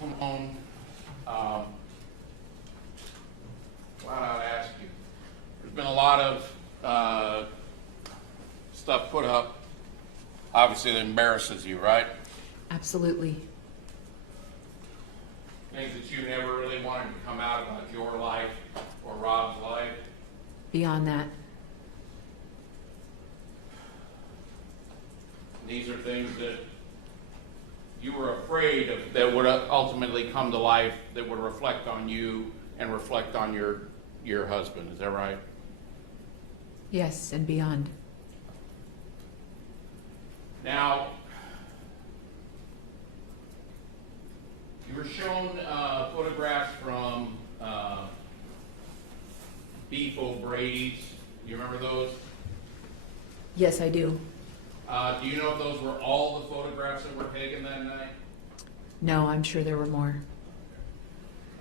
Limon, why not ask you? There's been a lot of stuff put up, obviously, that embarrasses you, right? Absolutely. Things that you never really wanted to come out about your life or Rob's life. Beyond that, These are things that you were afraid of that would ultimately come to life, that would reflect on you and reflect on your husband. Is that right? yes, and beyond. Now, you were shown photographs from Beef O'Brady's. You remember those? Yes, I do. Do you know if those were all the photographs that were taken that night? No, I'm sure there were more.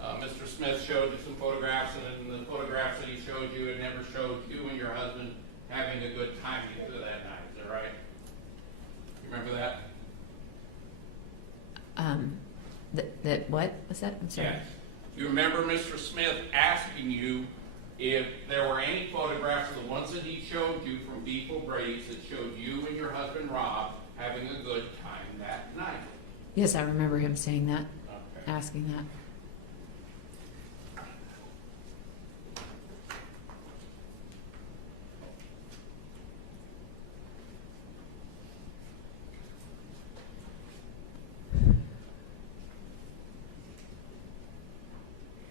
Mr. Smith showed you some photographs, and in the photographs that he showed you, it never showed you and your husband having a good time together that night. Is that right? You remember that? That what was that? I'm sorry. Yes. You remember Mr. Smith asking you if there were any photographs of the ones that he showed you from Beef O'Brady's that showed you and your husband Rob having a good time that night. Yes, I remember him saying that, Okay. asking that.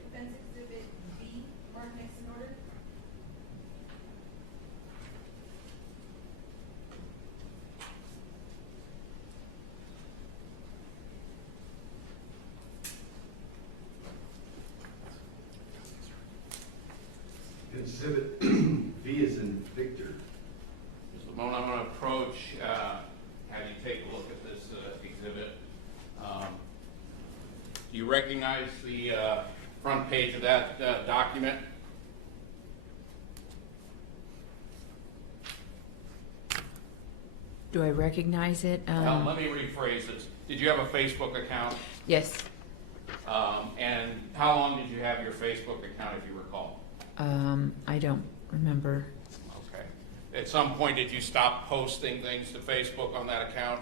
Defense Exhibit B, marked next in order. Exhibit V is in Victor. Mr. Limon, I'm going to approach, have you take a look at this exhibit. Do you recognize the front page of that document? Do I recognize it? Let me rephrase this. Did you have a Facebook account? Yes. And how long did you have your Facebook account, if you recall? I don't remember. Okay. At some point, did you stop posting things to Facebook on that account?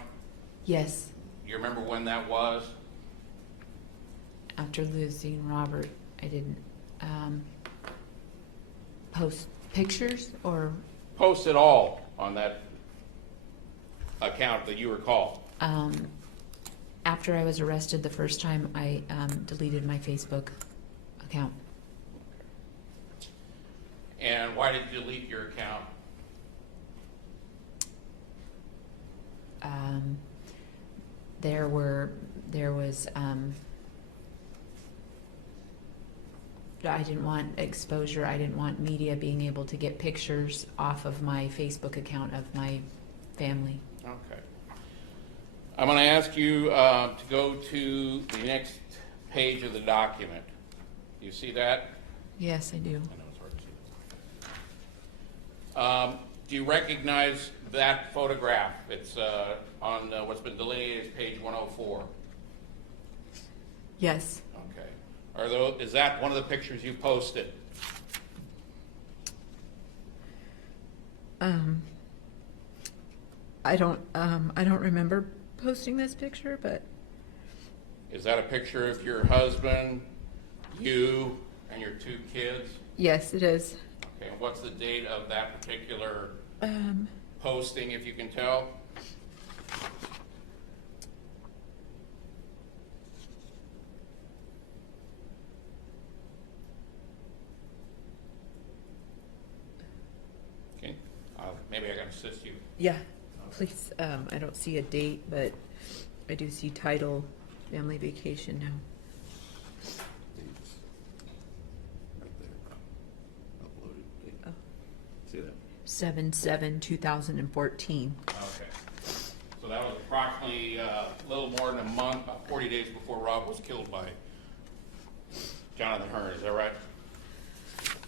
Yes. Do you remember when that was? After losing Robert, I didn't post pictures or Post it all on that account that you recall. after I was arrested the first time, I deleted my Facebook account. And why did you delete your account? There was I didn't want exposure. I didn't want media being able to get pictures off of my Facebook account of my family. Okay. I'm going to ask you to go to the next page of the document. You see that? Yes, I do. I know it's hard to see. Do you recognize that photograph? It's on what's been delineated as page 104. Yes. Okay. Is that one of the pictures you posted? I don't remember posting this picture, but Is that a picture of your husband, you, and your two kids? yes, it is. Okay, and what's the date of that particular posting, if you can tell? Okay, maybe I can assist you. Yeah, please. I don't see a date, but I do see title, family vacation now. Right there. Uploaded. Oh. See that? 7/7/2014. Okay. So that was approximately a little more than a month, about 40 days before Rob was killed by Jonathan Hearn. Is that right?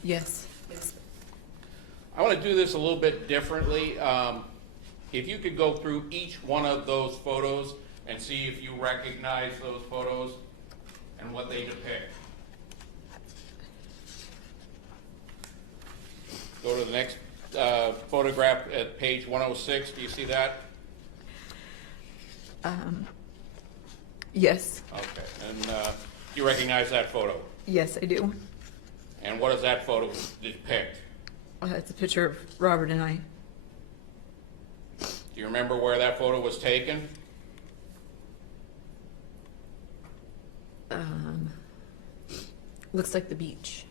Yes. Yes. I want to do this a little bit differently. If you could go through each one of those photos and see if you recognize those photos. and what they depict. Go to the next photograph at page 106. Do you see that? Yes. Okay. And do you recognize that photo? Yes, I do. And what does that photo depict? It's a picture of Robert and I. Do you remember where that photo was taken? Looks like the beach.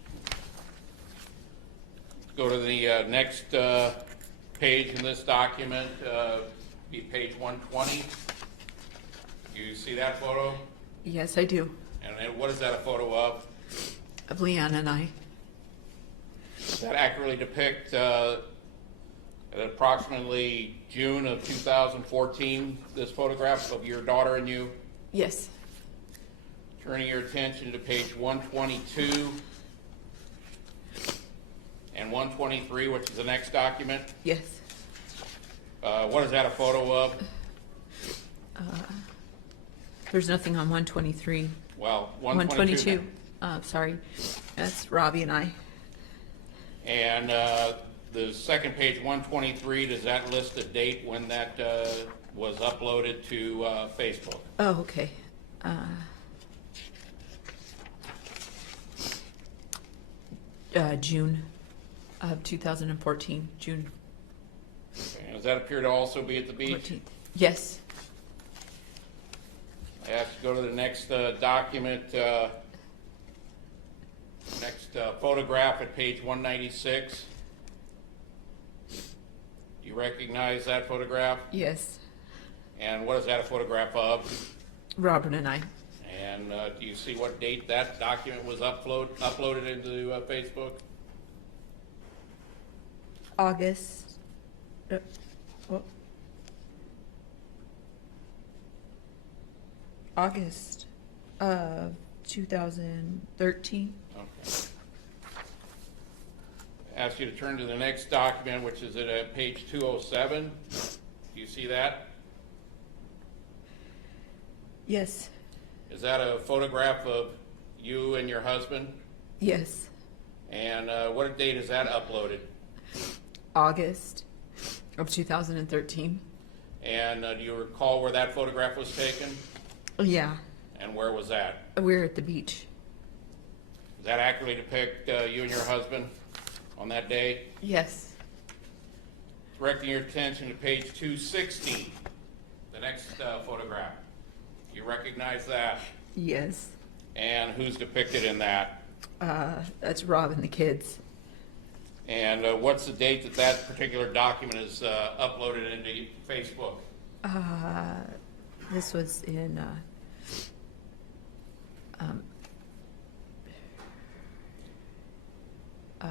Go to the next page in this document, be page 120. You see that photo? Yes, I do. And then what is that a photo of? Of Leanna and I. Does that accurately depict at approximately June of 2014, this photograph of your daughter and you? Yes. Turning your attention to page 122 and 123, which is the next document. Yes. What is that a photo of? There's nothing on 123. Well, 122. 122. Sorry. That's Robbie and I. And the second page, 123, does that list the date when that was uploaded to Facebook? Oh, okay. June of 2014. June Okay. Does that appear to also be at the beach? 14th. Yes. I have to go to the next document, next photograph at page 196. Do you recognize that photograph? Yes. And what is that a photograph of? Robert and I. And do you see what date that document was uploaded into Facebook? August. Well, August of 2013. Okay. Ask you to turn to the next document, which is at page 207. Do you see that? Yes. Is that a photograph of you and your husband? Yes. And what date is that uploaded? August of 2013. And do you recall where that photograph was taken? Yeah. And where was that? We're at the beach. Does that accurately depict you and your husband on that day? Yes. Directing your attention to page 260, the next photograph. You recognize that? Yes. And who's depicted in that? That's Rob and the kids. And what's the date that that particular document is uploaded into Facebook? This was in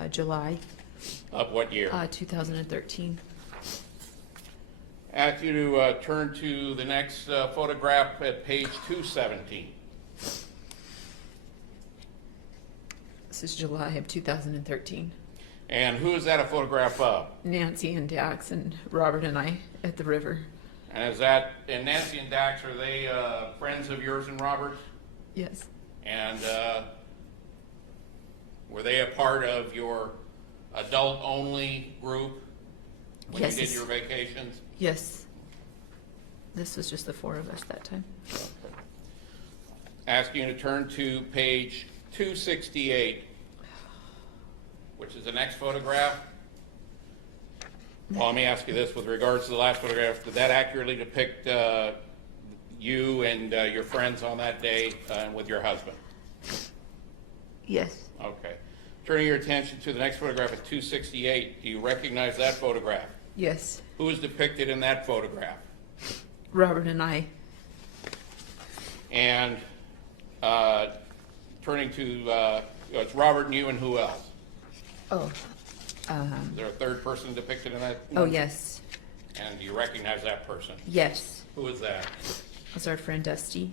July Of what year? 2013. Ask you to turn to the next photograph at page 217. This is July of 2013. And who is that a photograph of? Nancy and Dax and Robert and I at the river. And is that, and Nancy and Dax, are they friends of yours and Robert's? Yes. And were they a part of your adult-only group when Yes. you did your vacations? Yes. This was just the four of us that time. Ask you to turn to page 268, which is the next photograph. Well, let me ask you this, with regards to the last photograph, did that accurately depict you and your friends on that day with your husband? Yes. Okay. Turning your attention to the next photograph at 268, do you recognize that photograph? Yes. Who is depicted in that photograph? Robert and I. And turning to, it's Robert and you and who else? Oh. Is there a third person depicted in that? Oh, one? yes. And do you recognize that person? Yes. Who is that? That's our friend Dusty.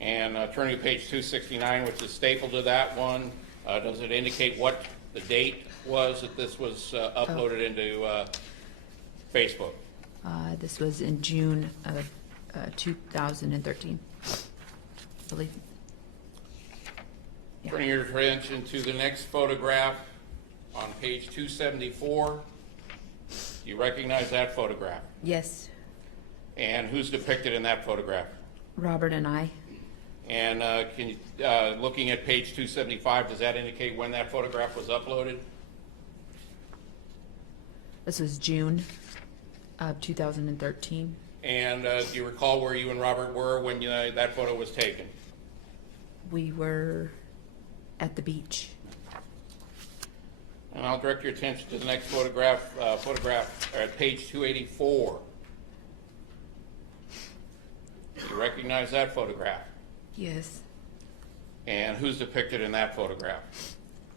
And turning to page 269, which is stapled to that one, does it indicate what the date was that this was uploaded into Facebook? This was in June of 2013. believe. Yeah. Turning your attention to the next photograph on page 274. Do you recognize that photograph? Yes, And who's depicted in that photograph? Robert and I. And can you, looking at page 275, does that indicate when that photograph was uploaded? This was June of 2013. And do you recall where you and Robert were when that photo was taken? We were at the beach. And I'll direct your attention to the next photograph, at page 284. Do you recognize that photograph? Yes, And who's depicted in that photograph?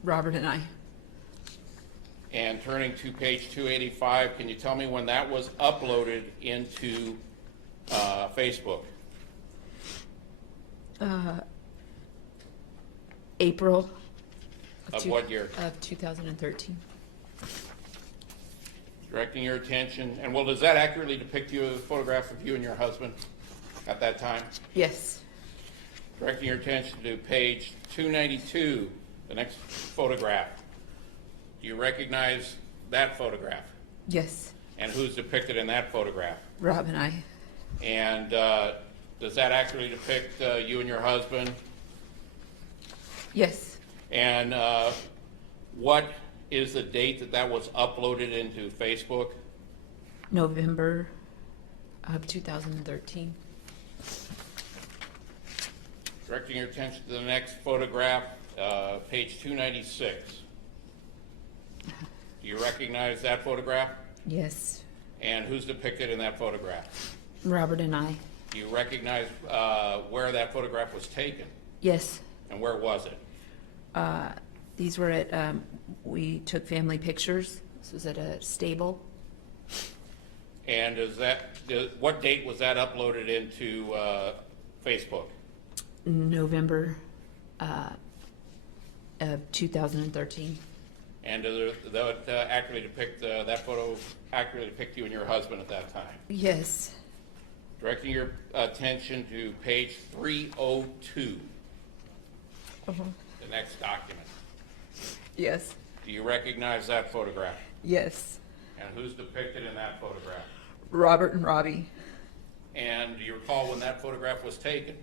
Robert and I. And turning to page 285, can you tell me when that was uploaded into Facebook? April Of what year? Of 2013. Directing your attention, and well, does that accurately depict you, a photograph of you and your husband at that time? Yes, Directing your attention to page 292, the next photograph. Do you recognize that photograph? yes, And who's depicted in that photograph? Rob and I. And does that accurately depict you and your husband? Yes, And what is the date that that was uploaded into Facebook? November of 2013. Directing your attention to the next photograph, page 296. Do you recognize that photograph? Yes, And who's depicted in that photograph? Robert and I. Do you recognize where that photograph was taken? Yes, And where was it? these were at, we took family pictures. This was at a stable. And what date was that uploaded into Facebook? November of 2013. And does that accurately depict, that photo accurately depict you and your husband at that time? Yes, Directing your attention to page 302, the next document. yes, Do you recognize that photograph? yes. And who's depicted in that photograph? Robert and Robbie. And do you recall when that photograph was taken?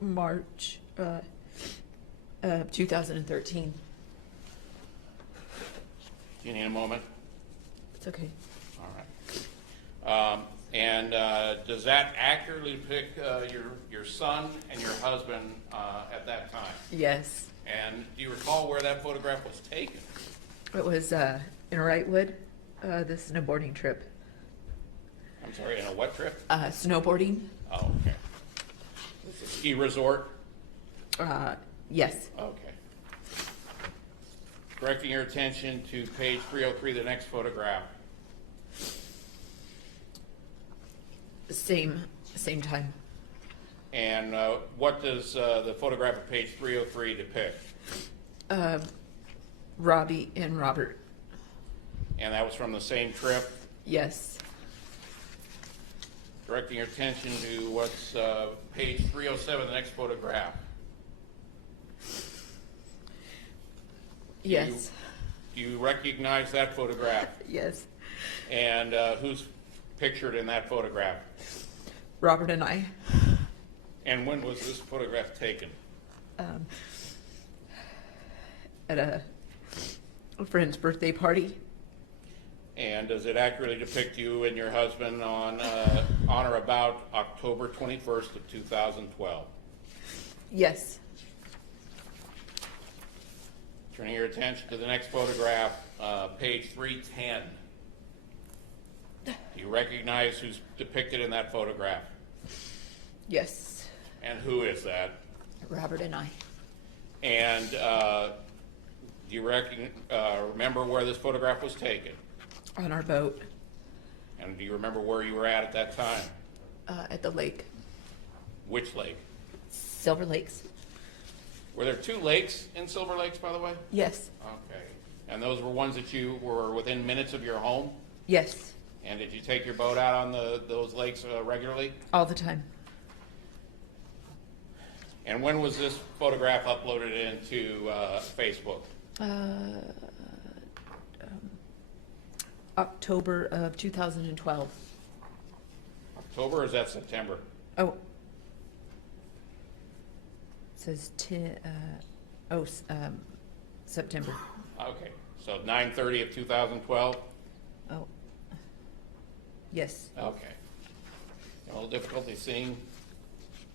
March 2013. Do you need a moment? It's okay. All right. And does that accurately depict your son and your husband at that time? Yes, And do you recall where that photograph was taken? it was in Wrightwood, the snowboarding trip. I'm sorry, in a what trip? Snowboarding? Oh, okay. It's a ski resort? Yes, Okay. Directing your attention to page 303, the next photograph. same time. And what does the photograph of page 303 depict? Robbie and Robert. And that was from the same trip? Yes, Directing your attention to what's page 307, the next photograph. yes, Do you recognize that photograph? yes. And who's pictured in that photograph? Robert and I. And when was this photograph taken? At a friend's birthday party. And does it accurately depict you and your husband on or about October 21st of 2012? Yes, Turning your attention to the next photograph, page 310. Do you recognize who's depicted in that photograph? yes. And who is that? Robert and I. And do you remember where this photograph was taken? On our boat And do you remember where you were at that time? at the lake. Which lake? Silver Lakes. Were there two lakes in Silver Lakes, by the way? Yes, Okay. And those were ones that you were within minutes of your home? yes. And did you take your boat out on those lakes regularly? All the time. And when was this photograph uploaded into Facebook? October of 2012. October, or is that September? Oh. It says September. Okay, so 9/30 of 2012? Oh. Yes. Okay. A little difficulty seeing?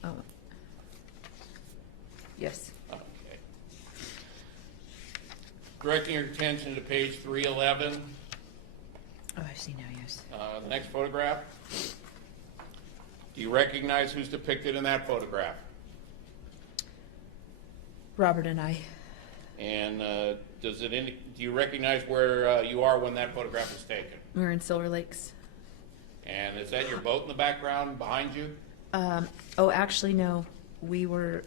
Oh. Yes. Okay. Directing your attention to page 311, Oh, I see now, yes. the next photograph. Do you recognize who's depicted in that photograph? Robert and I. And do you recognize where you are when that photograph was taken? We're in Silver Lakes. And is that your boat in the background behind you? Oh, actually, no. We were,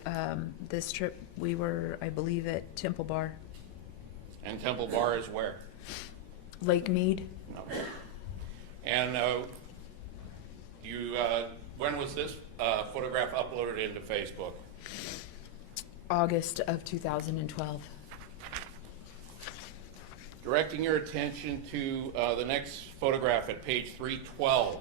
this trip, we were, I believe, at Temple Bar. And Temple Bar is where? Lake Mead. Okay. And when was this photograph uploaded into Facebook? August of 2012. Directing your attention to the next photograph at page 312.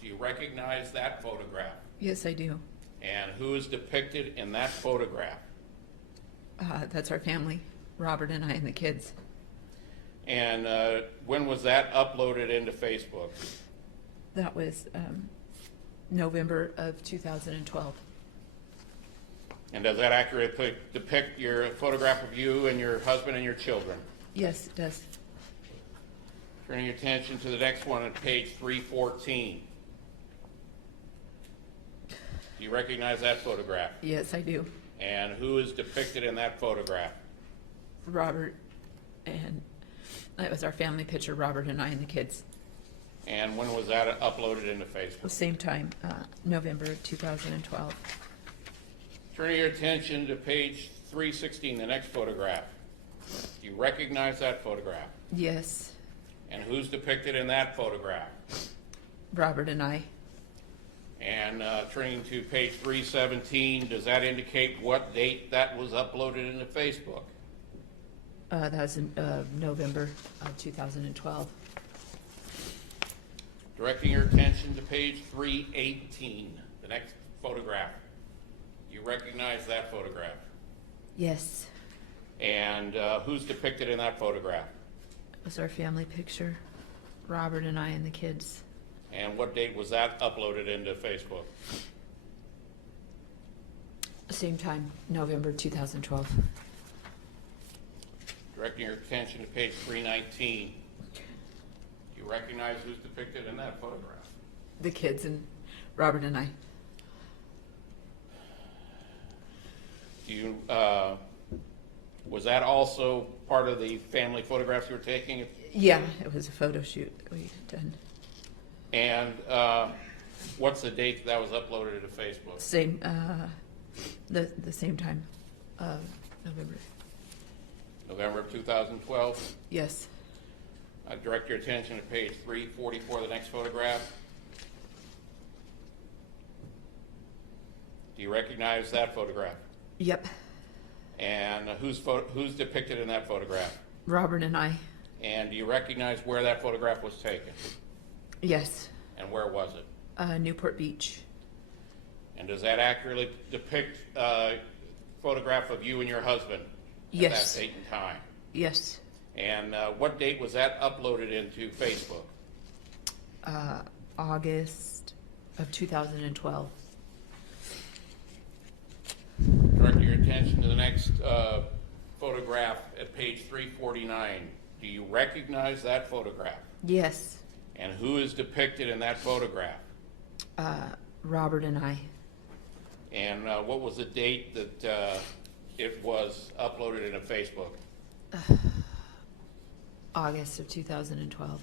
Do you recognize that photograph? Yes, I do. And who is depicted in that photograph? That's our family, Robert and I and the kids. And when was that uploaded into Facebook? That was November of 2012. And does that accurately depict your photograph of you and your husband and your children? Yes, it does. Turning your attention to the next one at page 314. Do you recognize that photograph? Yes, I do. And who is depicted in that photograph? Robert, and that was our family picture, Robert and I and the kids. And when was that uploaded into The Facebook? same time, November of 2012. Turning your attention to page 316, the next photograph. Do you recognize that photograph? Yes, And who's depicted in that photograph? Robert and I. And turning to page 317, does that indicate what date that was uploaded into Facebook? That was in November of 2012. Directing your attention to page 318, the next photograph. You recognize that photograph? Yes, And who's depicted in that photograph? it was our family picture, Robert and I and the kids. And what date was that uploaded into Facebook? Same time, November 2012. Directing your attention to page 319. Do you recognize who's depicted in that photograph? The kids and Robert and I. Do you, was that also part of the family photographs you were taking? Yeah, it was a photo shoot that we had done. And what's the date that was uploaded to Facebook? Same, the same time, November. November of 2012. Yes, I direct your attention to page 344, the next photograph. Do you recognize that photograph? yep, And who's depicted in that photograph? Robert and I. And do you recognize where that photograph was taken? Yes, And where was it? Newport Beach. And does that accurately depict a photograph of you and your husband Yes. at that date and time? Yes, And what date was that uploaded into Facebook? August of 2012. Direct your attention to the next photograph at page 349. Do you recognize that photograph? Yes, And who is depicted in that photograph? Robert and I. And what was the date that it was uploaded into Facebook? August of 2012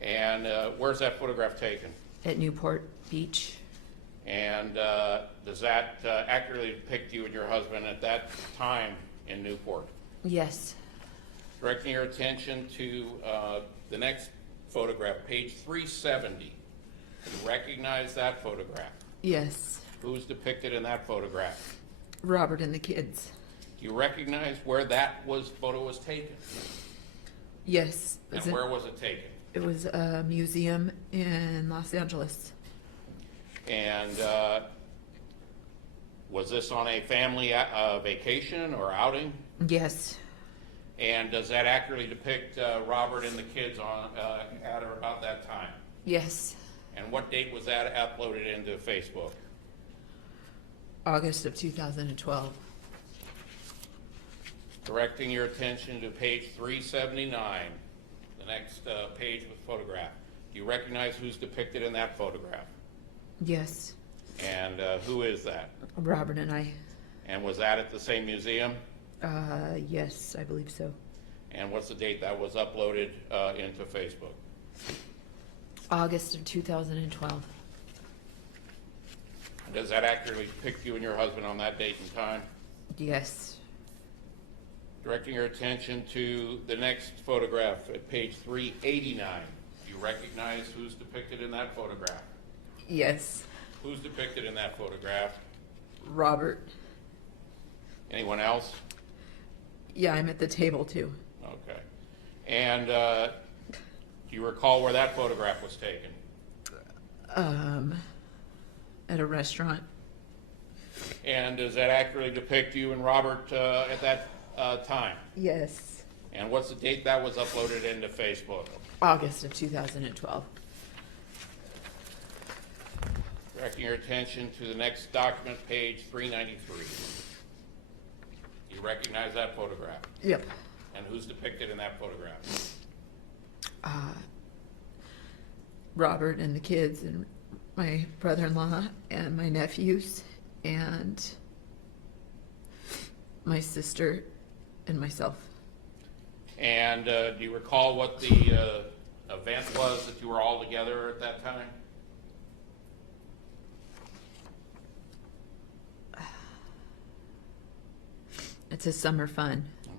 And where's that photograph taken? at Newport Beach. And does that accurately depict you and your husband at that time in Newport? Yes, Directing your attention to the next photograph, page 370. Do you recognize that photograph? yes, Who's depicted in that photograph? Robert and the kids. Do you recognize where that photo was taken? Yes. And where was it taken? It was a museum in Los Angeles. And was this on a family vacation or outing? Yes. And does that accurately depict Robert and the kids at or about that time? Yes. And what date was that uploaded into Facebook? August of 2012. Directing your attention to page 379, the next page with photograph. Do you recognize who's depicted in that photograph? Yes. And who is that? Robert and I. And was that at the same museum? Yes, I believe so. And what's the date that was uploaded into Facebook? August of 2012. And does that accurately depict you and your husband on that date and time? Yes. Directing your attention to the next photograph at page 389. Do you recognize who's depicted in that photograph? Yes. Who's depicted in that photograph? Robert. Anyone else? Yeah, I'm at the table too. Okay. And do you recall where that photograph was taken? At a restaurant. And does that accurately depict you and Robert at that time? Yes. And what's the date that was uploaded into Facebook? August of 2012. Directing your attention to the next document, page 393. Do you recognize that photograph? Yep. And who's depicted in that photograph? Robert and the kids and my brother-in-law and my nephews and my sister and myself. And do you recall what the event was that you were all together at that time? It's a summer fun. Okay.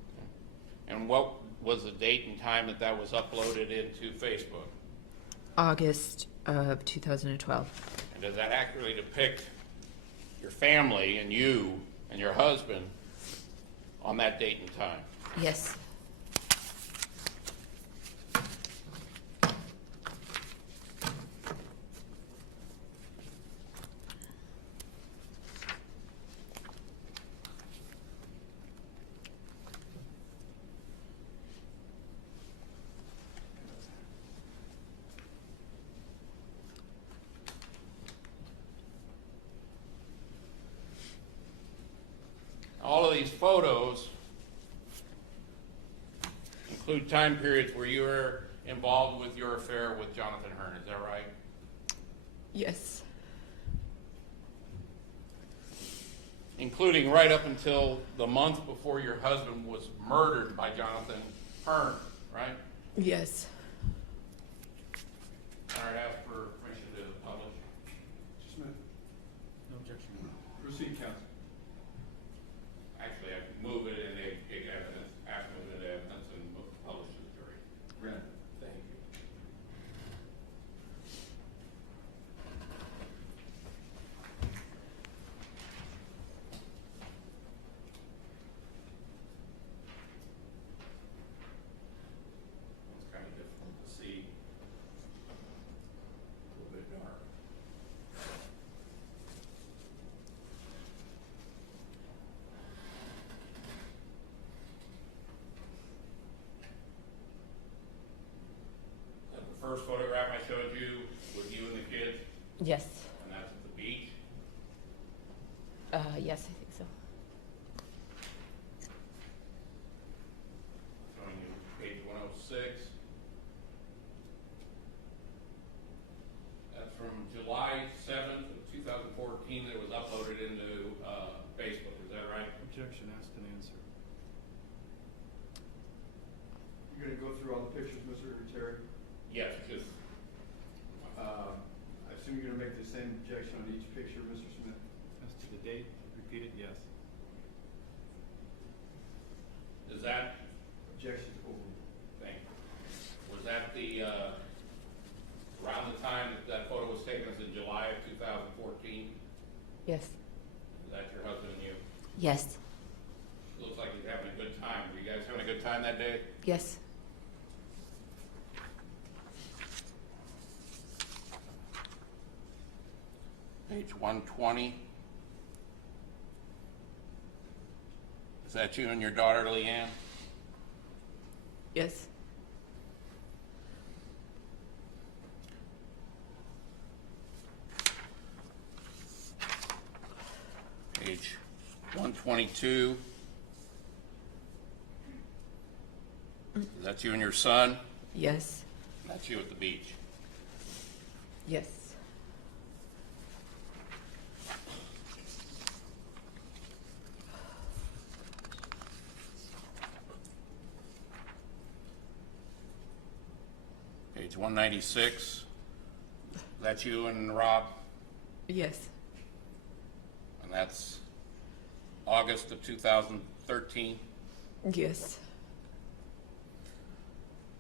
And what was the date and time that that was uploaded into Facebook? August of 2012. And does that accurately depict your family and you and your husband on that date and time? Yes. All of these photos include time periods where you were involved with your affair with Jonathan Hearn, is that right? Yes. Including right up until the month before your husband was murdered by Jonathan Hearn, right? Yes. All right, ask for permission to publish. Mr. Smith? No objection. Proceed, counsel. Actually, I can move it in evidence, ask them in evidence and publish to the jury. Granted. Thank you. It's kind of difficult to see. A little bit dark. The first photograph I showed you with you and the kids, Yes. and that's at the beach. Yes, I think so. Showing you page 106. That's from July 7th of 2014 that it was uploaded into Facebook, is that right? Objection asked and answered. You're gonna go through all the pictures, Mr. Terry? Yes, because I assume you're gonna make the same objection on each picture, Mr. Smith? As to the date, repeat it, yes. is that, Objection over. thank you. Was that the, around the time that that photo was taken, was in July of 2014? Yes. Is that your husband and you? Yes. Looks like he's having a good time. Were you guys having a good time that day? Yes. Page 120. Is that you and your daughter, Leanne? Yes. Page 122. Is that you and your son? Yes. That's you at the beach. Yes. Page 196. That's you and Rob, Yes. and that's August of 2013. Yes.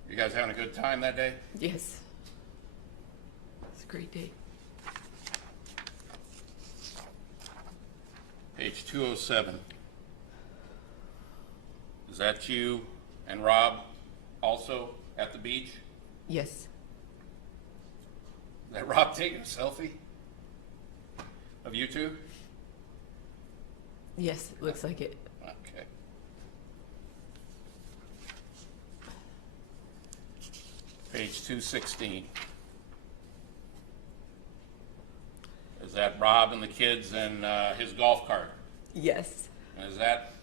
You guys having a good time that day? Yes. It's a great day. Page 207. Is that you and Rob also at the beach? Yes. Is that Rob taking a selfie of you two? Yes, it looks like it. Okay. Page 216. Is that Rob and the kids and his golf cart? Yes. And is that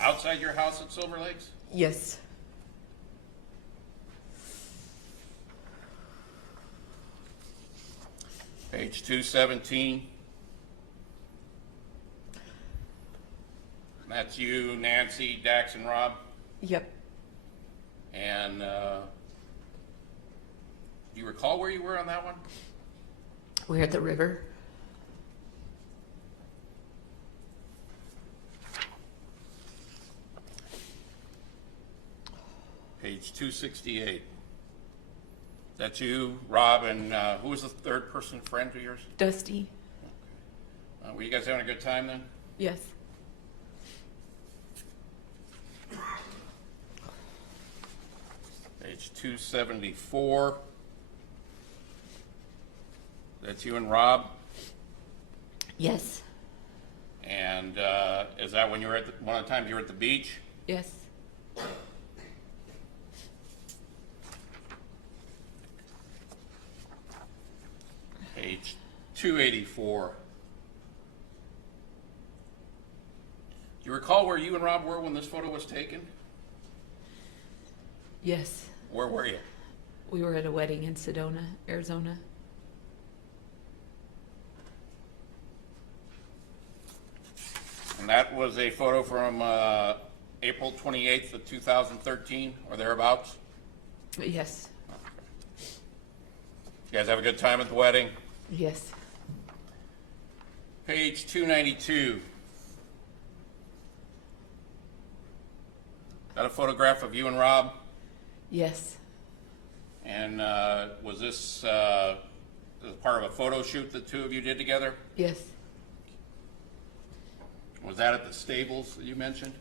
outside your house at Silver Lakes? Yes. Page 217. That's you, Nancy, Dax, and Rob. Yep. And do you recall where you were on that one? We're at the river. Page 268. That's you, Rob, and who was the third person friend of yours? Dusty. Were you guys having a good time then? Yes. Page 274. That's you and Rob. Yes. And is that when you were at one of the times you were at the beach? Yes. Page 284. Do you recall where you and Rob were when this photo was taken? Yes. Where were you? We were at a wedding in Sedona, Arizona. And that was a photo from April 28th of 2013 or thereabouts? Yes. You guys have a good time at the wedding? Yes. Page 292. Got a photograph of you and Rob? Yes. And was this part of a photo shoot the two of you did together? Yes. Was that at the stables that you mentioned?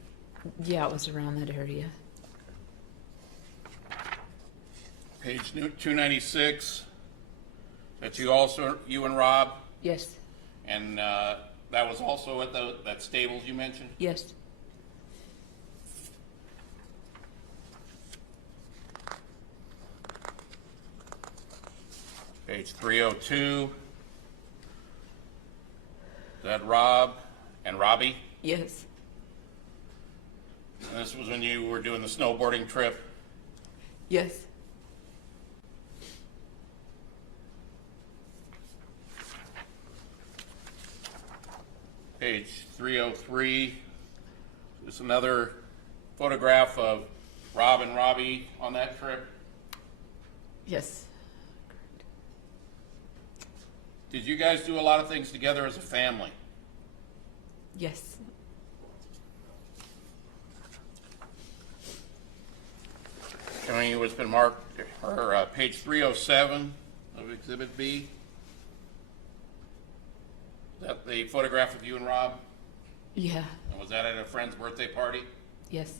Yeah, it was around that area. Page 296. That's you and Rob? Yes. And that was also at that stables you mentioned? Yes. Page 302. Is that Rob and Robbie? Yes. And this was when you were doing the snowboarding trip? Yes. Page 303. Just another photograph of Rob and Robbie on that trip. Yes. Did you guys do a lot of things together as a family? Yes. Showing you what's been marked, or page 307 of Exhibit B. Is that the photograph of you and Rob? Yeah. And was that at a friend's birthday party? Yes.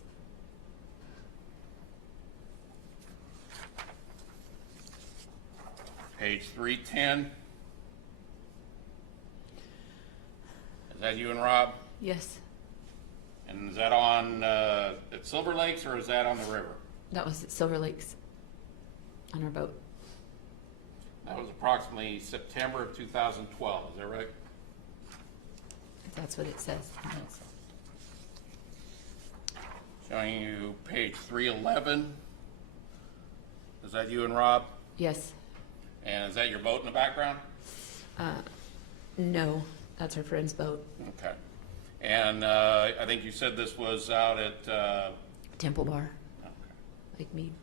Page 310. Is that you and Rob? Yes. And is that on at Silver Lakes or is that on the river? That was at Silver Lakes on our boat. That was approximately September of 2012, is that right? If that's what it says. Yes. Showing you page 311. Is that you and Rob? Yes. And is that your boat in the background? No, that's our friend's boat. Okay. And I think you said this was out at, Temple Bar, okay. like me.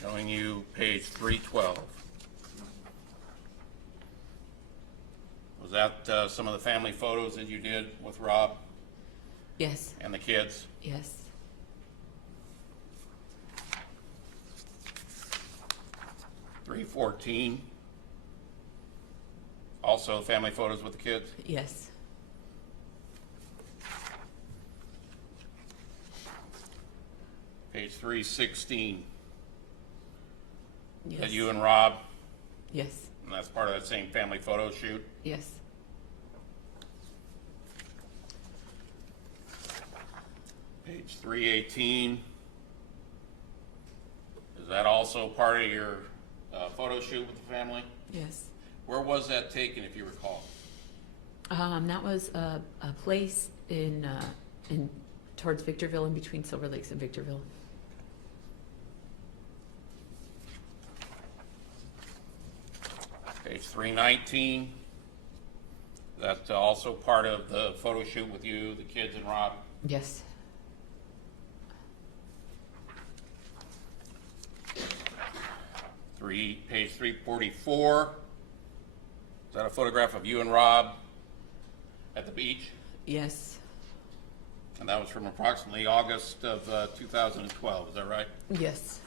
Showing you page 312. Was that some of the family photos that you did with Rob Yes. and the kids? Yes. .314. Also family photos with the kids? Yes. Page 316. Yes. That you and Rob, Yes. and that's part of that same family photo shoot? Yes. Page 318. Is that also part of your photo shoot with the family? Yes. Where was that taken, if you recall? That was a place in towards Victorville, in between Silver Lakes and Victorville. Page 319. That's also part of the photo shoot with you, the kids, and Rob? Yes. Page 344. Is that a photograph of you and Rob at the beach? Yes. And that was from approximately August of 2012, is that right? Yes.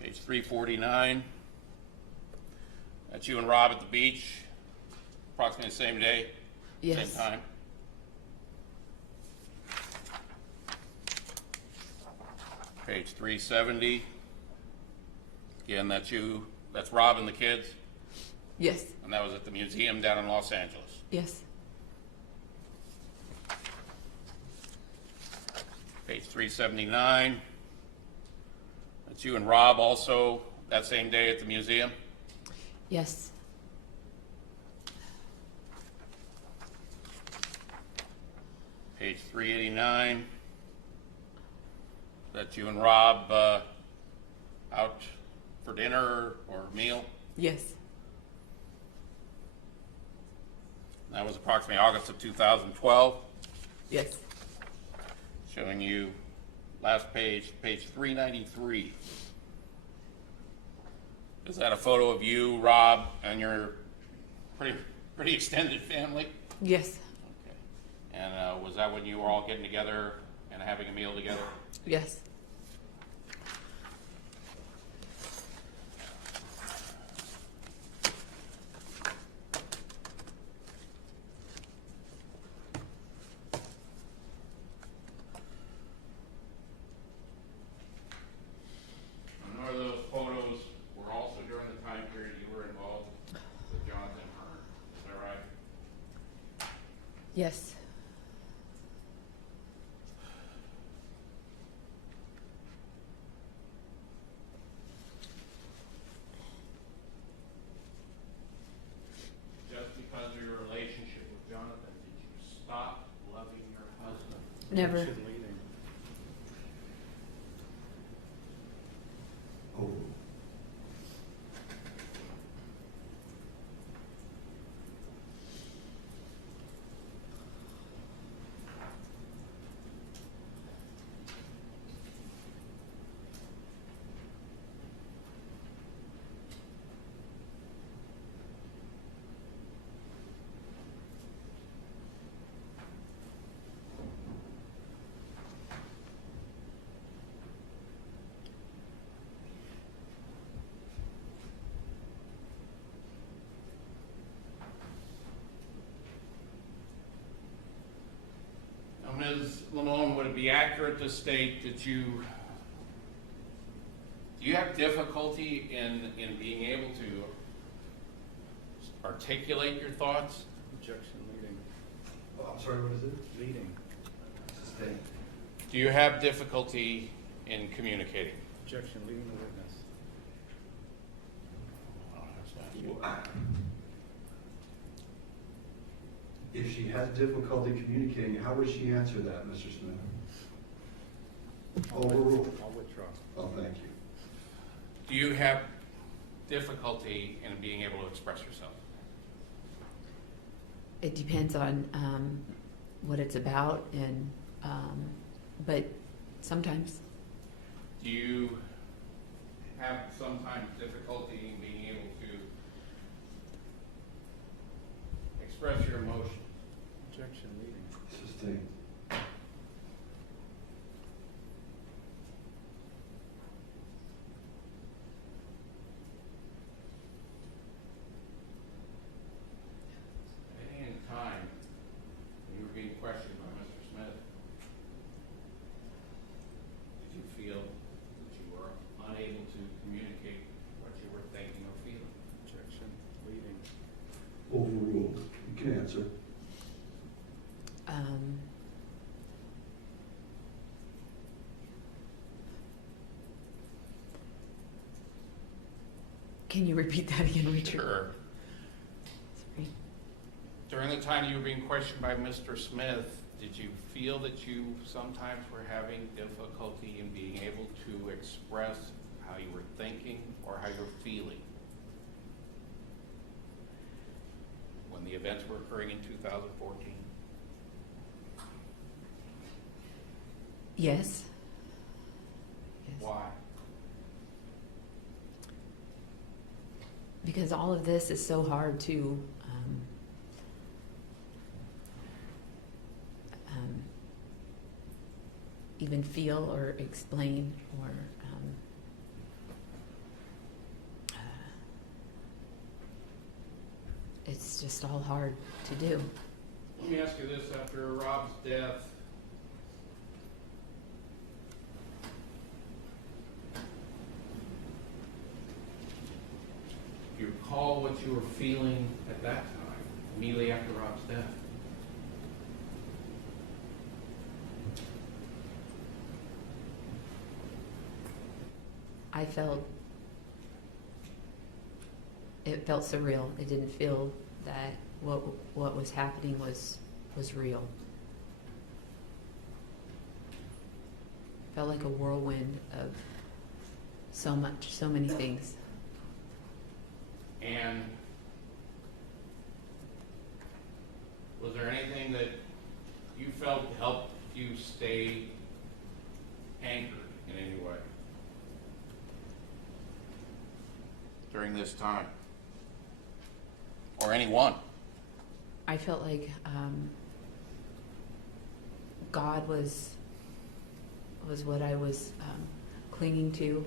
Page 349. That's you and Rob at the beach, approximately the same day, Yes. same time. Page 370. Again, that's you, that's Rob and the kids, Yes. and that was at the museum down in Los Angeles. Yes. Page 379. That's you and Rob also that same day at the museum. Yes. Page 389. That's you and Rob out for dinner or meal. Yes. That was approximately August of 2012. Yes. Showing you last page, page 393. Is that a photo of you, Rob, and your pretty extended family? Yes. Okay. And was that when you were all getting together and having a meal together? Yes. And one of those photos were also during the time period you were involved with Jonathan Hearn. Is that right? Yes. Just because of your relationship with Jonathan, did you stop loving your husband? Never. Should lead him. Oh, Ms. Limon, would it be accurate to state that do you have difficulty in being able to articulate your thoughts? Objection, leading. Oh, I'm sorry, what is it? Leading. Sustain. Do you have difficulty in communicating? Objection, leading the witness. If she has difficulty communicating, how would she answer that, Mr. Smith? Overruled. I'll withdraw. Oh, thank you. Do you have difficulty in being able to express yourself? It depends on what it's about, and but sometimes. Do you have sometimes difficulty in being able to express your emotions? Objection, leading. Sustain. At any time when you were being questioned by Mr. Smith, did you feel that you were unable to communicate what you were thinking or feeling? Objection, leading. Overruled. You can answer. Can you repeat that again, Richard? Sure. Sorry. During the time you were being questioned by Mr. Smith, did you feel that you sometimes were having difficulty in being able to express how you were thinking or how you were feeling when the events were occurring in 2014? Yes. Yes. Why? Because all of this is so hard to even feel or explain, or it's just all hard to do. Let me ask you this, after Rob's death, do you recall what you were feeling at that time, immediately after Rob's death? It felt surreal. It didn't feel that what was happening was real. It felt like a whirlwind of so many things. And was there anything that you felt helped you stay anchored in any way during this time? Or anyone? I felt like God was what I was clinging to,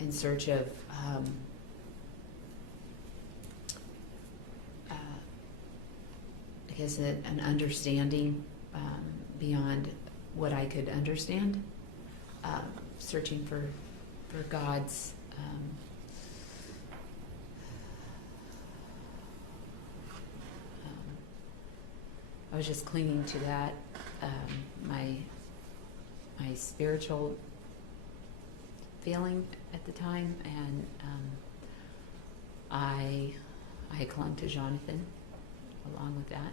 in search of I guess an understanding beyond what I could understand, searching for God's I was just clinging to that, my spiritual feeling at the time, and I clung to Jonathan along with that.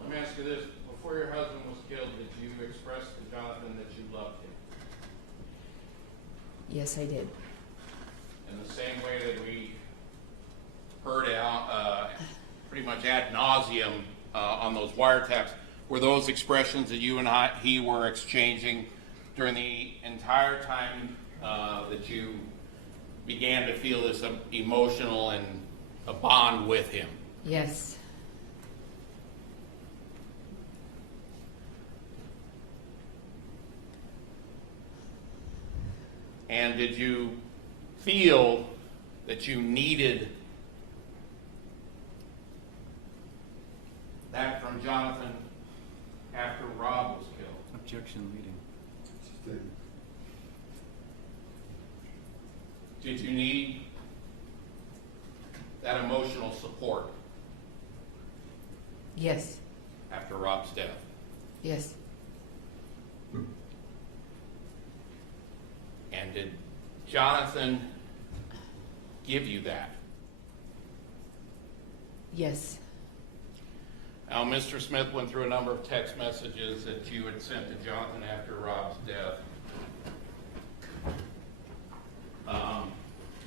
Let me ask you this. Before your husband was killed, did you express to Jonathan that you loved him? Yes, I did. In the same way that we heard pretty much ad nauseum on those wiretaps, were those expressions that you and he were exchanging during the entire time that you began to feel this emotional and a bond with him? Yes. And did you feel that you needed that from Jonathan after Rob was killed? Objection leading. Sustained. Did you need that emotional support Yes, after Rob's death? yes, And did Jonathan give you that? yes, Now, Mr. Smith went through a number of text messages that you had sent to Jonathan after Rob's death.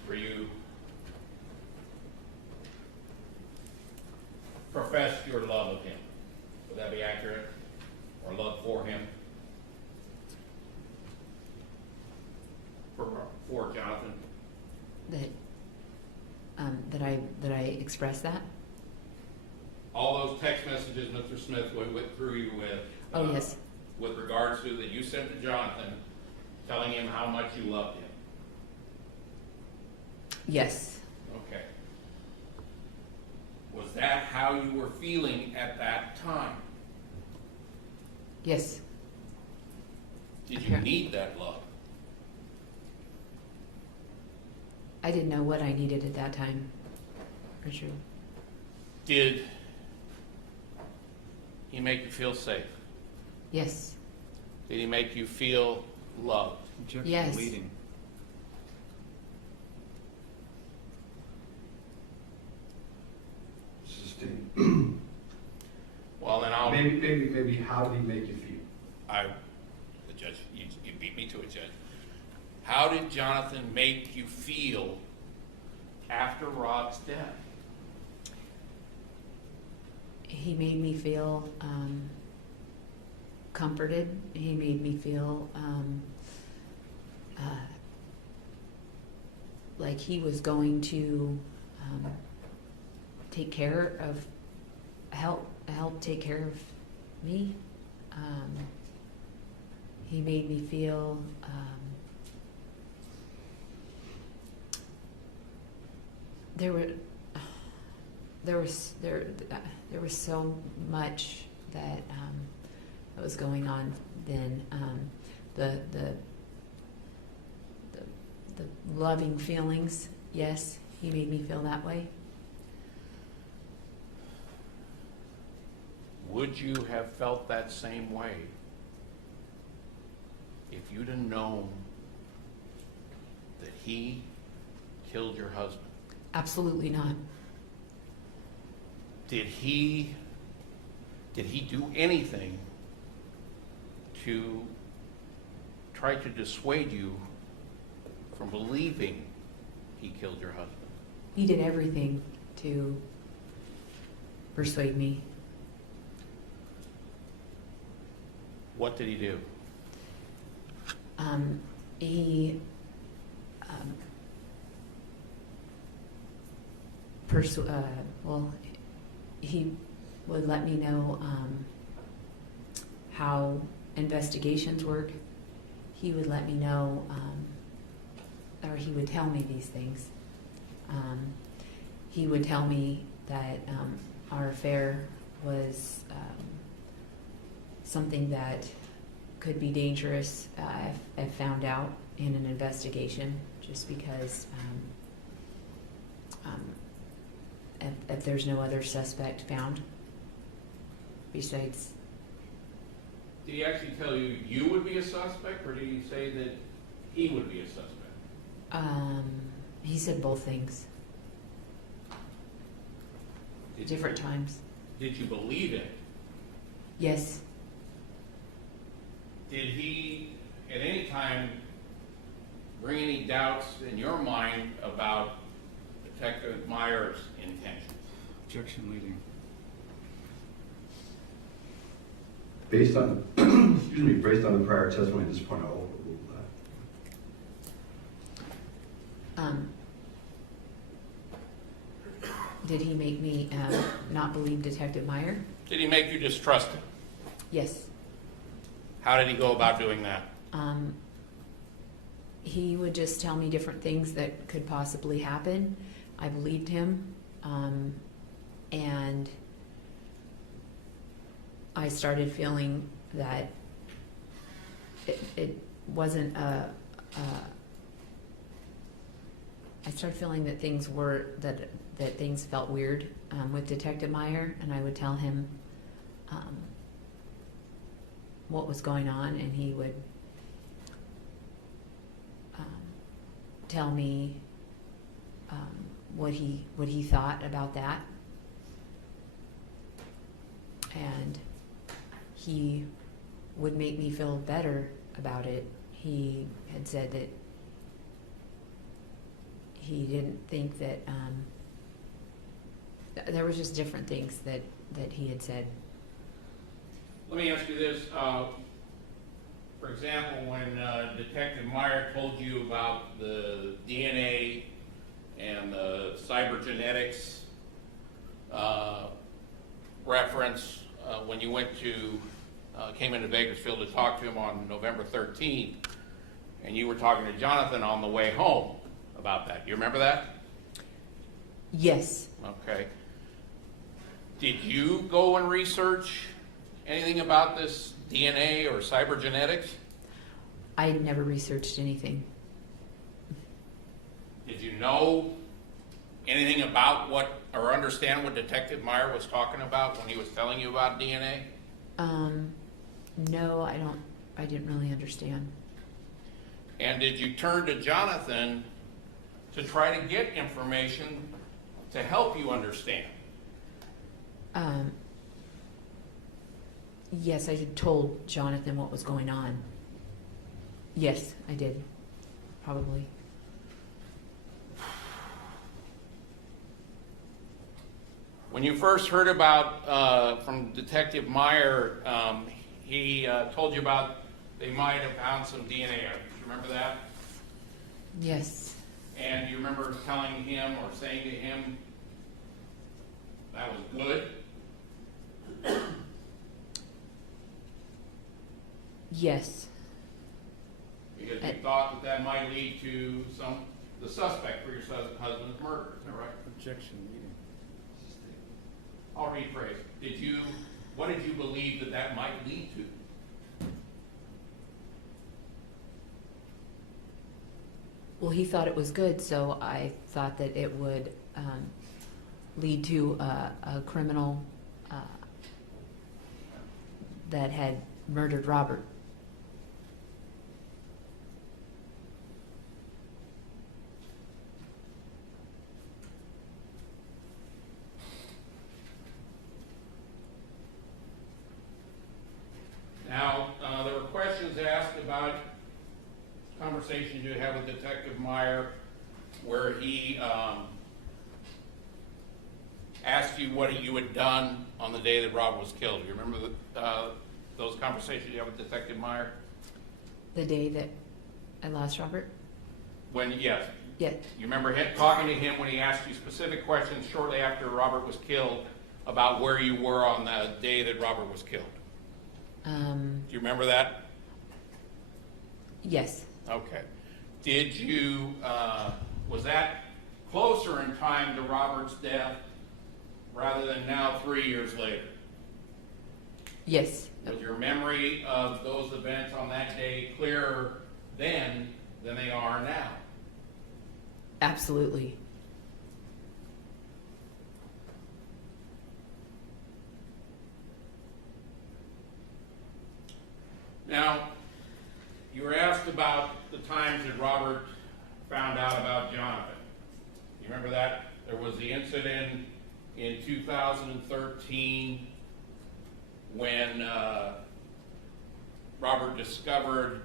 Where you professed your love of him. Would that be accurate? Or love for him? For Jonathan? that I expressed that. All those text messages Mr. Smith went through you with. Oh, yes. With regards to that you sent to Jonathan, telling him how much you loved him. Yes, Okay. Was that how you were feeling at that time? yes, Did you Okay. need that love? I didn't know what I needed at that time. For sure. Did he make you feel safe? Yes, Did he make you feel loved? Objection Yes. leading. Sustained. Well, then I'll. Maybe how did he make you feel? The judge, you beat me to it, Judge. How did Jonathan make you feel after Rob's death? he made me feel comforted. He made me feel like he was going to take care of, help take care of me. He made me feel there was so much that was going on then. The loving feelings, yes, he made me feel that way. Would you have felt that same way if you'd have known that he killed your husband? Absolutely not. Did he do anything to try to dissuade you from believing he killed your husband? He did everything to persuade me. What did he do? He he would let me know how investigations work. He would let me know, or he would tell me these things. He would tell me that our affair was something that could be dangerous if found out in an investigation, just because if there's no other suspect found besides. Did he actually tell you you would be a suspect, or did he say that he would be a suspect? He said both things, Did different you, times. Did you believe it? Yes. Did he at any time bring any doubts in your mind about Detective Meyer's intentions? Objection leading. Based on, based on the prior testimony at this point, I'll overrule that. Did he make me not believe Detective Meyer? Did he make you distrust him? Yes. How did he go about doing that? He would just tell me different things that could possibly happen. I believed him, and I started feeling that it wasn't I started feeling that things were, that things felt weird with Detective Meyer, and I would tell him what was going on, and he would tell me what he thought about that, and he would make me feel better about it. He had said that he didn't think that there was just different things that he had said. Let me ask you this. For example, when Detective Meyer told you about the DNA and the cybergenetics reference when you came into Bakersfield to talk to him on November 13th, and you were talking to Jonathan on the way home about that. You remember that? Yes. Okay. Did you go and research anything about this DNA or cybergenetics? I had never researched anything. Did you know anything about or understand what Detective Meyer was talking about when he was telling you about DNA? No, I didn't really understand. And did you turn to Jonathan to try to get information to help you understand? Yes, I had told Jonathan what was going on. Yes, I did. Probably. When you first heard about from Detective Meyer, he told you about they might have found some DNA. Do you remember that? Yes. And you remember telling him or saying to him that was good? Yes. Because you thought that might lead to the suspect for your husband's murder. Is that right? Objection, meeting. I'll rephrase. What did you believe that might lead to? Well, he thought it was good, so I thought that it would lead to a criminal that had murdered Robert. Now, there were questions asked about conversations you had with Detective Meyer where he asked you what you had done on the day that Robert was killed. Do you remember those conversations you had with Detective Meyer? The day that I lost Robert? Yes. Yeah. You remember talking to him when he asked you specific questions shortly after Robert was killed about where you were on the day that Robert was killed? Do you remember that? Yes. Okay. Did you, was that closer in time to Robert's death rather than now 3 years later? Yes. Was your memory of those events on that day clearer then than they are now? Absolutely. Now, you were asked about the times that Robert found out about Jonathan. You remember that? There was the incident in 2013 when Robert discovered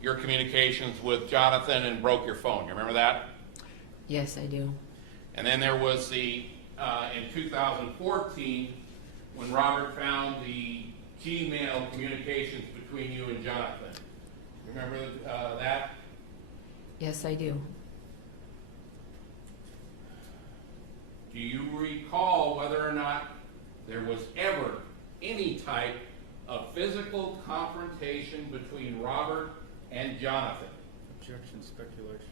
your communications with Jonathan and broke your phone. You remember that? Yes, I do. And then there was in 2014 when Robert found the Gmail communications between you and Jonathan. Remember that? Yes, I do. Do you recall whether or not there was ever any type of physical confrontation between Robert and Jonathan? Objection, speculation.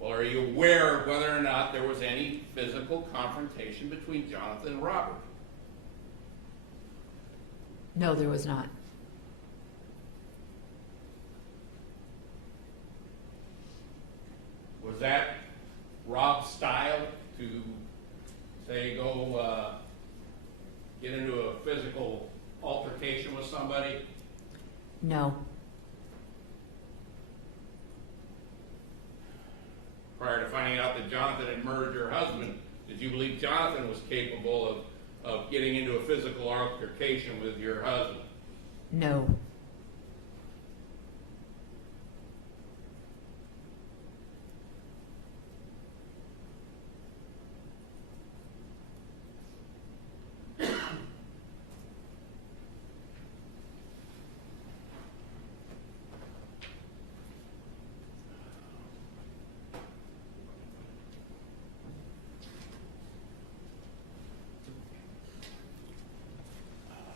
Well, are you aware of whether or not there was any physical confrontation between Jonathan and Robert? No, there was not. Was that Rob's style to, say, go get into a physical altercation with somebody? No. Prior to finding out that Jonathan had murdered your husband, did you believe Jonathan was capable of getting into a physical altercation with your husband? No.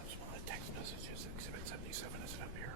That's one of the text messages, Exhibit 77, is it up here?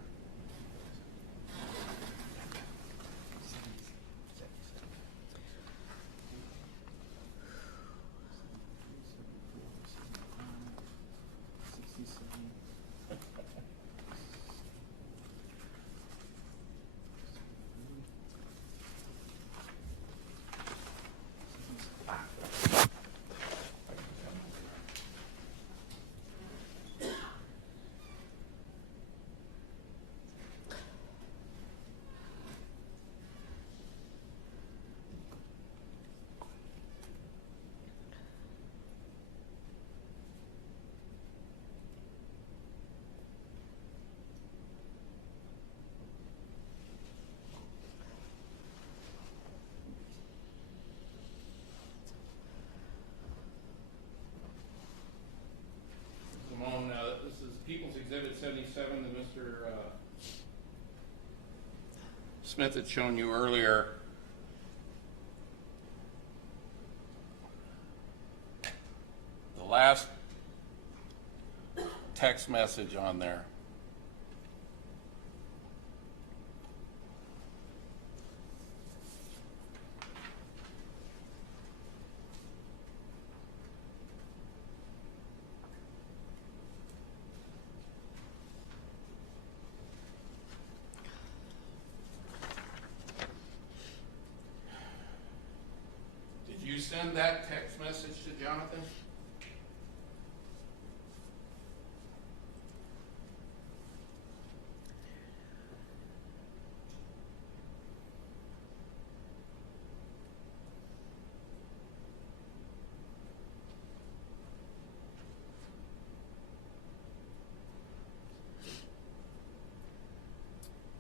Limon, this is People's Exhibit 77 that Mr. Smith had shown you earlier. The last text message on there. Did you send that text message to Jonathan?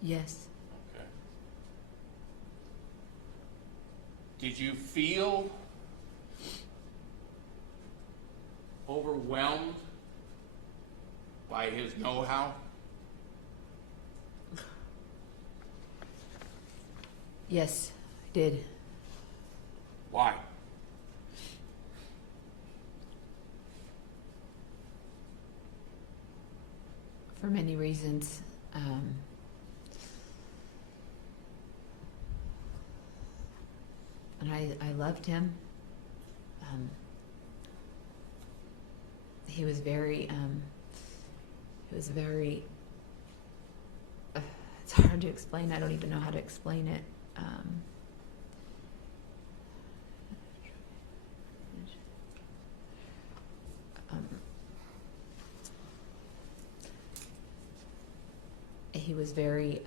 Yes. Okay. Did you feel overwhelmed by his know-how? Yes, I did. Why? For many reasons. And I loved him. He was very, it's hard to explain. I don't even know how to explain it. He was very,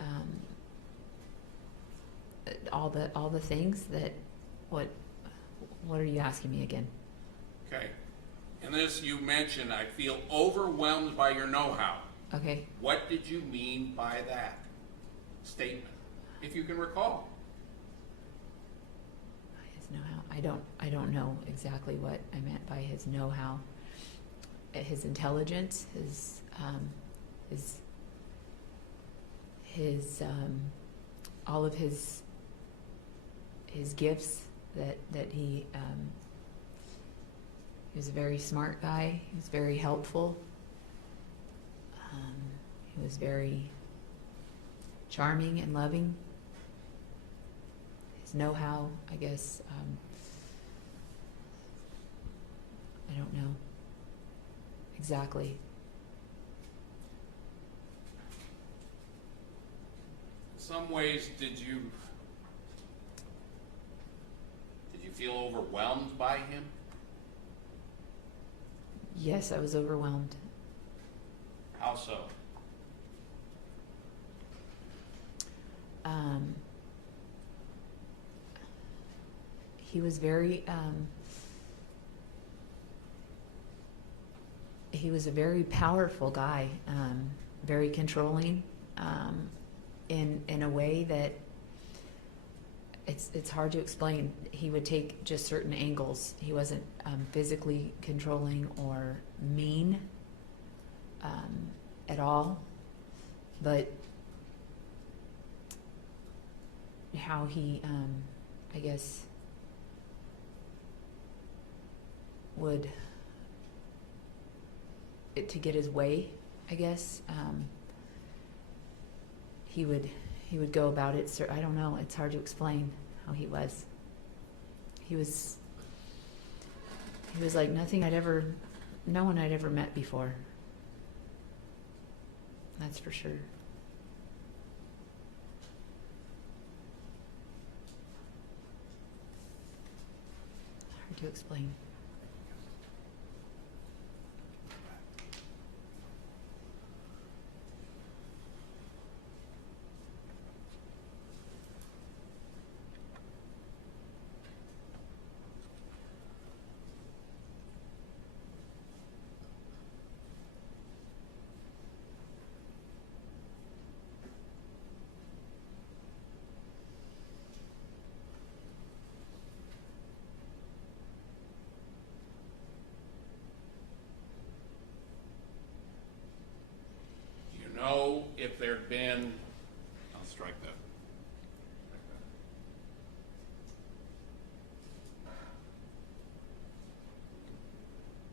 all the things that, what are you asking me again? Okay. In this, you mentioned, I feel overwhelmed by your know-how. Okay. What did you mean by that statement, if you can recall? His know-how. I don't know exactly what I meant by his know-how. His intelligence, his all of his gifts that he was a very smart guy. He was very helpful. He was very charming and loving. know-how, I guess. I don't know exactly. Some ways, did you feel overwhelmed by him? Yes, I was overwhelmed. How so? He was very, he was a very powerful guy, very controlling, in a way that it's hard to explain. He would take just certain angles. He wasn't physically controlling or mean at all, but how he, I guess, would, to get his way, I guess, he would go about it. So I don't know. It's hard to explain how he was. He was like no one I'd ever met before. That's for sure. Hard to explain. Know if there'd been, I'll strike that.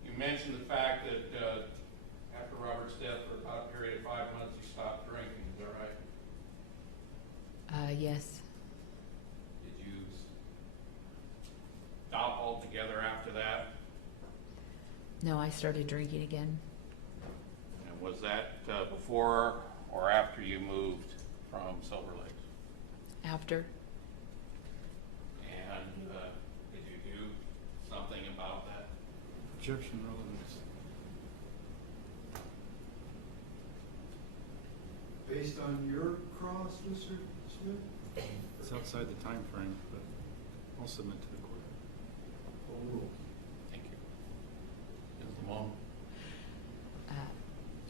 You mentioned the fact that after Robert's death, for about a period of 5 months, you stopped drinking. Is that right? Yes. Did you stop altogether after that? No, I started drinking again. And was that before or after you moved from Silver Lakes? After. And did you do something about that? Objection relevance. Based on your cross, Mr. Smith? It's outside the time frame, but I'll submit to the court. Overruled. Thank you. Ms. Limon?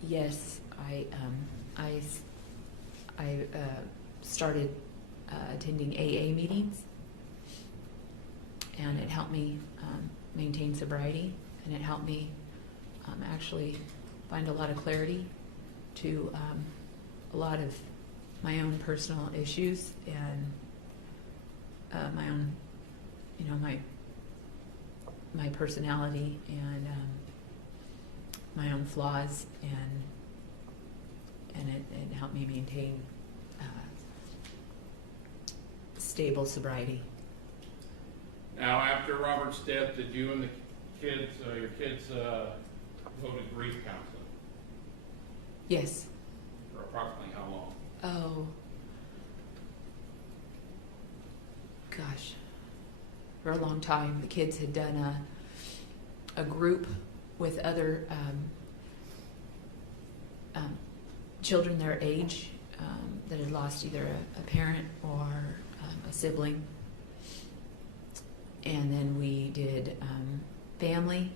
Yes, I started attending AA meetings, and it helped me maintain sobriety, and it helped me actually find a lot of clarity to a lot of my own personal issues and my own, my personality and my own flaws, and it helped me maintain stable sobriety. Now, after Robert's death, did you and the kids, your kids, go to grief counseling? Yes. For approximately how long? Oh, gosh, for a long time. The kids had done a group with other children their age that had lost either a parent or a sibling. And then we did family,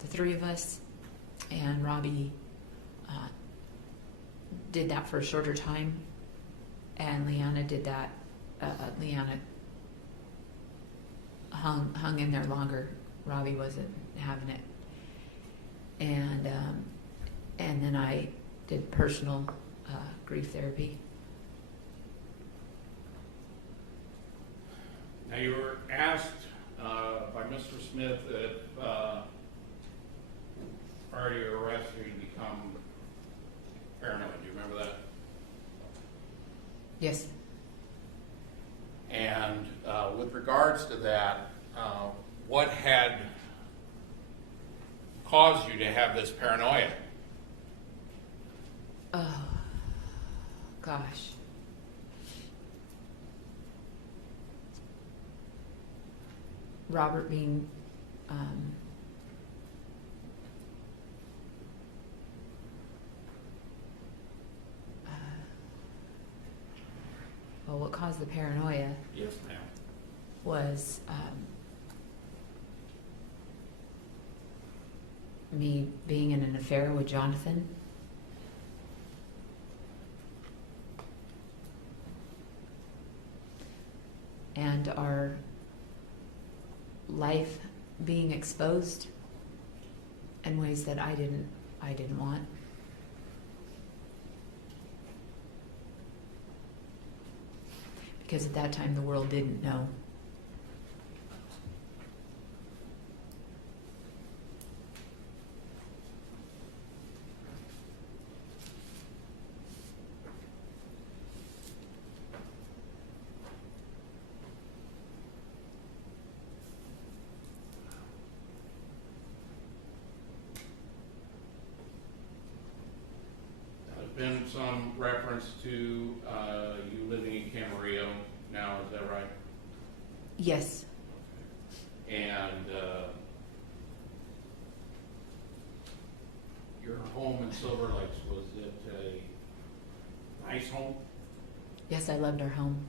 the three of us, and Robbie did that for a shorter time, and Leanna did that. Leanna hung in there longer. Robbie wasn't having it. And then I did personal grief therapy. Now, you were asked by Mr. Smith if prior to your arrest you become paranoid. Do you remember that? Yes. And And with regards to that, what had caused you to have this paranoia? Oh, gosh. Robert being well, what caused the paranoia Yes, ma'am. was me being in an affair with Jonathan. And our life being exposed in ways that I didn't want. Because at that time the world didn't know. There's been some reference to you living in Camarillo now, is that right? Yes, And your home in Silver Lakes, was it a nice home? yes, I loved our home.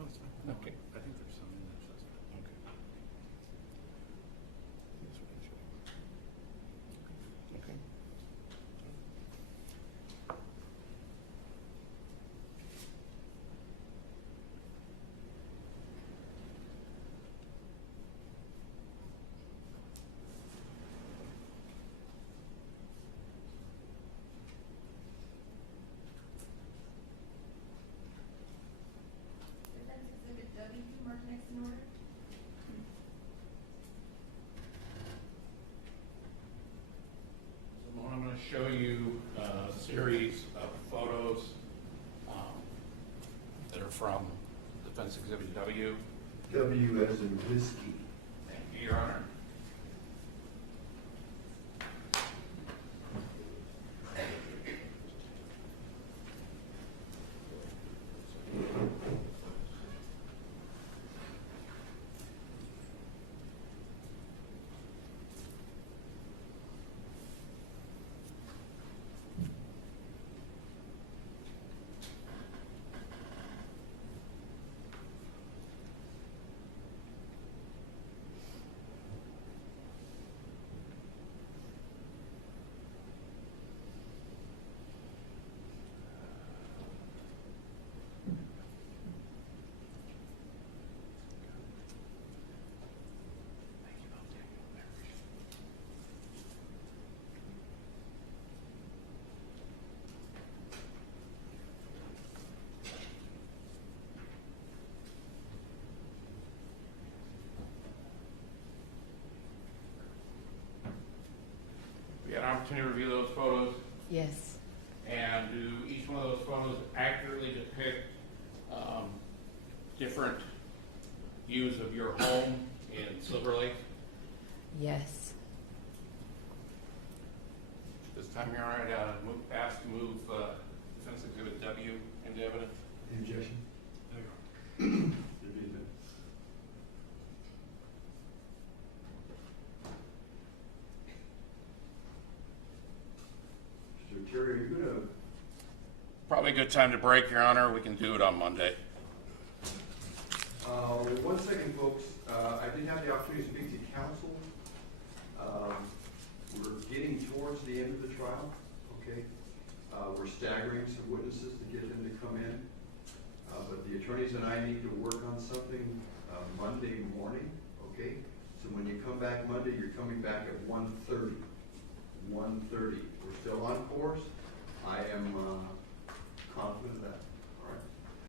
Oh, it's fine. No, Okay. I think there's some in there, so that's fine. Okay. Defense Exhibit W, marked next in order. So I'm going to show you a series of photos that are from Defense Exhibit W. W as in whiskey. Thank you, Your Honor. We had an opportunity to review those photos, Yes. and do each one of those photos accurately depict different views of your home in Silver Lake? Yes. This time you're all right, ask to move Defense Exhibit W into evidence. Any objection? There you go. Should be there. Mr. Terry, are you gonna, Probably a good time to break, Your Honor. We can do it on Monday. one second, folks. I did have the opportunity to speak to counsel. We're getting towards the end of the trial, okay? We're staggering some witnesses to get them to come in. But the attorneys and I need to work on something Monday morning, okay? So when you come back Monday, you're coming back at 1:30. 1:30. We're still on course. I am